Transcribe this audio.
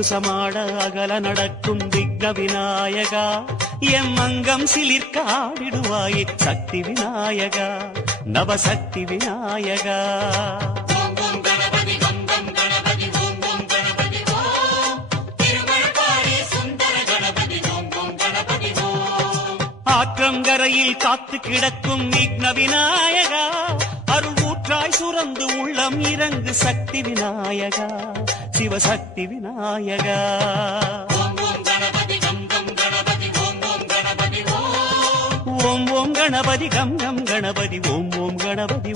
அங்குசமாட அகல நடக்கும் விக்ன விநாயகா எம் அங்கம் சிலிர்க்காடிடுவாயே சக்தி விநாயகா நவசக்தி விநாயகா ஆற்றங்கரையில் காத்து கிடக்கும் விக்ன விநாயகா அருள் ஊற்றாய் சுரந்து உள்ளம் இறங்கு சக்தி விநாயகா சிவசக்தி விநாயகா ஓம் ஓம் கணபதி கம் கம் கணபதி ஓம் ஓம் கணபதி